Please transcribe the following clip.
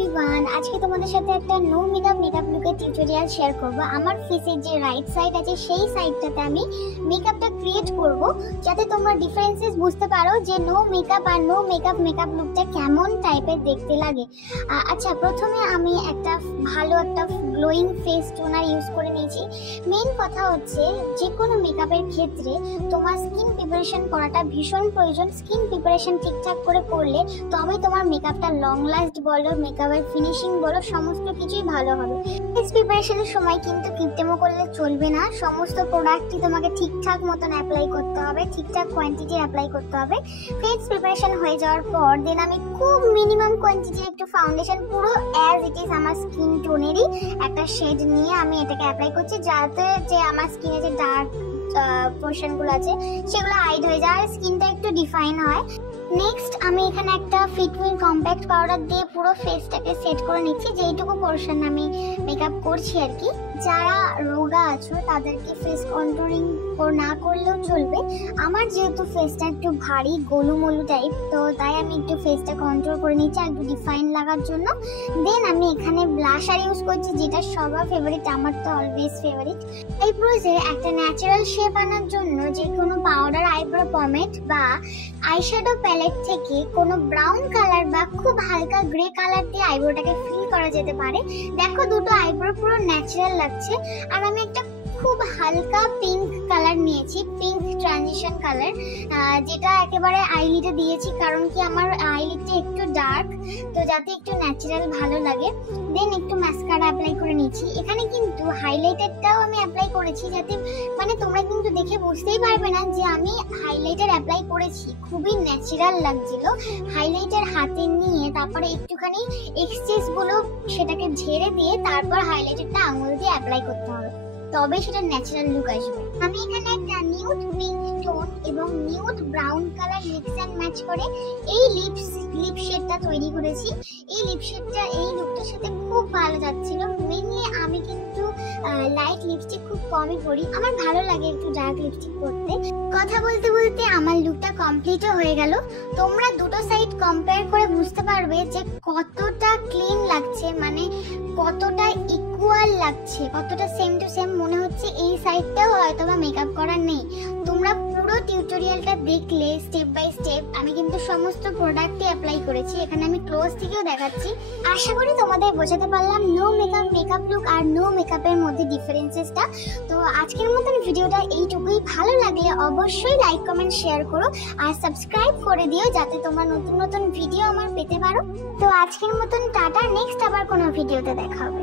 Everyone, আজকে তোমাদের সাথে একটা নো মেকআপ লুকের টিউটোরিয়াল শেয়ার করব। আমার ফেসের যে রাইট সাইড আছে সেই সাইডটাতে আমি মেকআপটা ক্রিয়েট করব, যাতে তোমরা ডিফারেন্সেস বুঝতে পারো যে নো মেকআপ আর নো মেকআপ লুকটা কেমন টাইপের দেখতে লাগে। আচ্ছা, প্রথমে আমি একটা ভালো একটা গ্লোয়িং ফেস টোনার ইউজ করে নিয়েছি। মেইন কথা হচ্ছে যে কোনো মেকআপের ক্ষেত্রে তোমার স্কিন প্রিপারেশন করাটা ভীষণ প্রয়োজন। স্কিন প্রিপারেশন ঠিকঠাক করে করলে তবে তোমার মেকআপটা লং লাস্ট বলো, মেকআপের ফিনিশিং বলো, সমস্ত কিছুই ভালো হবে। ফেস প্রিপারেশনের সময় কিন্তু কিপটেমো করলে চলবে না। সমস্ত প্রোডাক্টই তোমাকে ঠিকঠাক মতন অ্যাপ্লাই করতে হবে, ঠিকঠাক কোয়ান্টিটি অ্যাপ্লাই করতে হবে। ফেস প্রিপারেশন হয়ে যাওয়ার পর দেন আমি খুব মিনিমাম কোয়ান্টিটির একটু ফাউন্ডেশন, পুরো অ্যাজ ইট ইজ আমার স্কিন টোনেরই একটা শেড নিয়ে আমি এটাকে অ্যাপ্লাই করছি, যাতে যে আমার স্কিনে যে ডার্ক পোর্শনগুলো আছে সেগুলো হাইড হয়ে যায় আর স্কিনটা একটু ডিফাইন হয়। নেক্সট আমি এখানে একটা ফিটমি কম্প্যাক্ট পাউডার দিয়ে পুরো ফেসটাকে সেট করে নিচ্ছি, যেইটুকু পোর্শন আমি মেকআপ করছি আর কি। যারা রোগা আছো তাদেরকে ফেস কন্ট্রোলিং না করলেও চলবে। আমার যেহেতু ফেসটা একটু ভারী গোলুমলু টাইপ, তো তাই আমি একটু ফেসটা কন্ট্রোল করে নিচ্ছি একটু ডিফাইন লাগার জন্য। দেন আমি এখানে ব্লাশার ইউজ করছি, যেটা সবার ফেভারিট, আমার তো অলওয়েজ ফেভারিট। আইব্রোজে একটা ন্যাচারাল শেপ আনার জন্য যে কোনো পাউডার, আইব্রো পমেড বা আইশ্যাডো প্যালেট থেকে কোনো ব্রাউন কালার বা খুব হালকা গ্রে কালার দিয়ে আইব্রোটাকে ফিল করা যেতে পারে। দেখো দুটো আইব্রো পুরো ন্যাচারাল লাগছে। আর আমি একটা খুব হালকা পিঙ্ক কালার নিয়েছি, পিঙ্ক ট্রানজিশন কালার, যেটা একেবারে আইলিডে দিয়েছি, কারণ কি আমার আইলিডটা একটু ডার্ক, তো যাতে একটু ন্যাচারাল ভালো লাগে। দেন একটু ম্যাসকারা অ্যাপ্লাই করে নিয়েছি। এখানে কিন্তু হাইলাইটারটাও আমি অ্যাপ্লাই করেছি, যাতে মানে তোমরা কিন্তু দেখে বুঝতেই পারবে না যে আমি হাইলাইটার অ্যাপ্লাই করেছি। খুবই ন্যাচারাল লাগছিল। হাইলাইটার হাতে নিয়ে তারপরে একটুখানি এক্সেস গুলো সেটাকে ঝেড়ে দিয়ে তারপর হাইলাইটারটা আঙুল দিয়ে অ্যাপ্লাই করতে হবে, তবে সেটা ন্যাচারাল লুক আসবে। আমি এখানে একটা নিউড পিঙ্ক টোন এবং nude brown colour mix and match করে এই লিপ শেডটা তৈরি করেছি। এই লিপ শেডটা এই লুকটার সাথে খুব ভালো যাচ্ছিল। মেনলি আমি কিন্তু লাইট লিপস্টিক খুব কমই পরি, আমার ভালো লাগে একটু ডার্ক লিপস্টিক পরতে। কথা বলতে বলতে আমার লুকটা কমপ্লিটও হয়ে গেল। তোমরা দুটো সাইড কম্পেয়ার করে বুঝতে পারবে যে কতটা ক্লিন লাগছে, মানে কতটা ইকুয়াল লাগছে, কতটা সেম টু সেম মনে হচ্ছে। এই সাইডটাও হয়তো বা মেকআপ করা নেই। তোমরা পুরো টিউটোরিয়ালটা দেখলে স্টেপ বাই স্টেপ আমি কিন্তু সমস্ত প্রোডাক্টই অ্যাপ্লাই করেছি। এখানে আমি ক্লোজ থেকেও দেখাচ্ছি। আশা করি তোমাদের বোঝাতে পারলাম নো মেকআপ লুক আর নো মেকআপের মধ্যে ডিফারেন্সেসটা। তো আজকের মতন ভিডিওটা এইটুকুই। ভালো লাগলে অবশ্যই লাইক কমেন্ট শেয়ার করো আর সাবস্ক্রাইব করে দিও, যাতে তোমরা নতুন নতুন ভিডিও আমার পেতে পারো। তো আজকের মতন টাটা, নেক্সট আবার কোনো ভিডিওতে দেখা হবে।